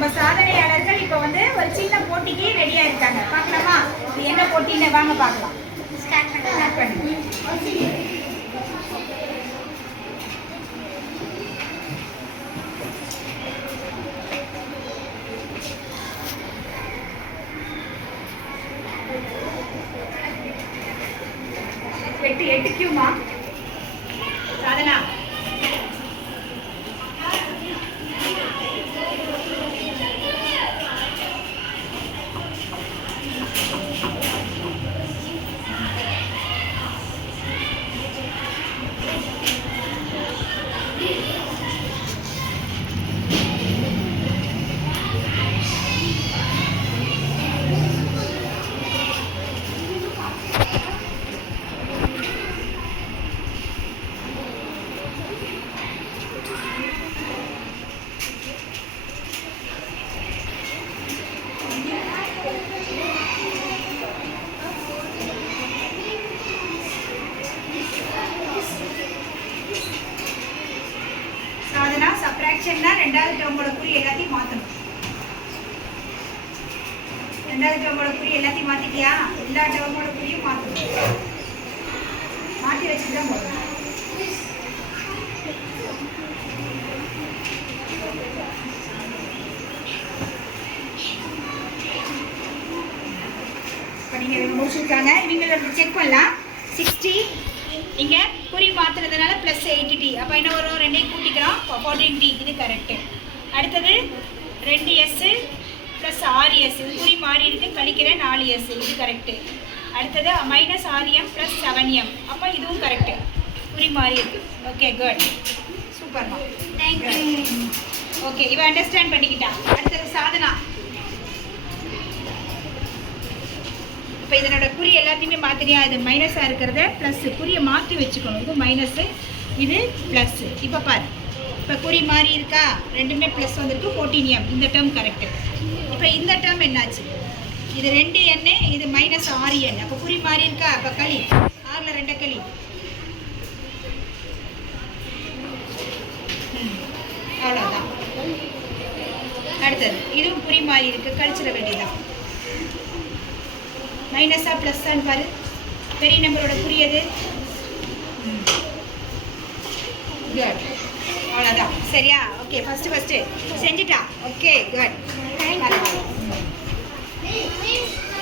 நம்ம சாதனையாளர்கள் இப்போ வந்து ஒரு சின்ன போட்டிக்கு ரெடியாக இருக்காங்க. பார்க்கலாமா? இது என்ன போட்டின்னு வாங்க பார்க்கலாம். ஸ்டார்ட் பண்ணுங்க. எட்டு கியூமா சாதனா? சப்ட்ராக்ஷன்னா ரெண்டாவது டேர்மோட குறி எல்லாத்தையும் மாற்றணும். ரெண்டாவது டேர்மோட குறி எல்லாத்தையும் மாற்றிட்டியா? எல்லா டேர்மோட குறியும் மாற்றணும். மாற்றி வச்சுட்டு தான் போகணும். இப்போ நீங்கள் முடிச்சுருக்காங்க. இவங்களோட செக் பண்ணலாம். 60 இங்கே குறி மாற்றுறதுனால ப்ளஸ் 80t. அப்போ என்ன வரும்? 2 கூட்டிக்கிறோம், 14t. இது கரெக்டு. அடுத்தது 2s ப்ளஸ் 6s. இது குறி மாறி இருக்கு, கழிக்கிறேன் 4s. இது கரெக்டு. அடுத்தது -6m ப்ளஸ் 7m. அப்போ இதுவும் கரெக்டு, குறி மாறி இருக்கு. ஓகே, குட், சூப்பர்மா, தேங்க்யூ. ஓகே, இவன் அண்டர்ஸ்டாண்ட் பண்ணிக்கிட்டா. அடுத்தது சாதனா. இப்போ இதனோட குறி எல்லாத்தையுமே மாற்றினியா? இது மைனஸாக இருக்கிறத ப்ளஸ் குறியை மாற்றி வச்சுக்கணும். இது மைனஸு, இது ப்ளஸ்ஸு. இப்போ பாரு, இப்போ குறி மாறி இருக்கா? ரெண்டுமே ப்ளஸ் வந்திருக்கு, 14m. இந்த டேர்ம் கரெக்டு. இப்போ இந்த டேர்ம் என்னாச்சு? இது 2n, இது -6n. அப்போ குறி மாறி இருக்கா? அப்போ களி 6ல் 2 களி. அவ்வளோதான். அடுத்தது இதுவும் குறி மாறி இருக்குது, கழிச்சிட வேண்டியதான். மைனஸா ப்ளஸ்ஸான்னு பாரு. பெரிய நம்பரோட புரியுது. குட், அவ்வளோதான். சரியா? ஓகே, ஃபஸ்ட்டு செஞ்சுட்டா. Okay, good.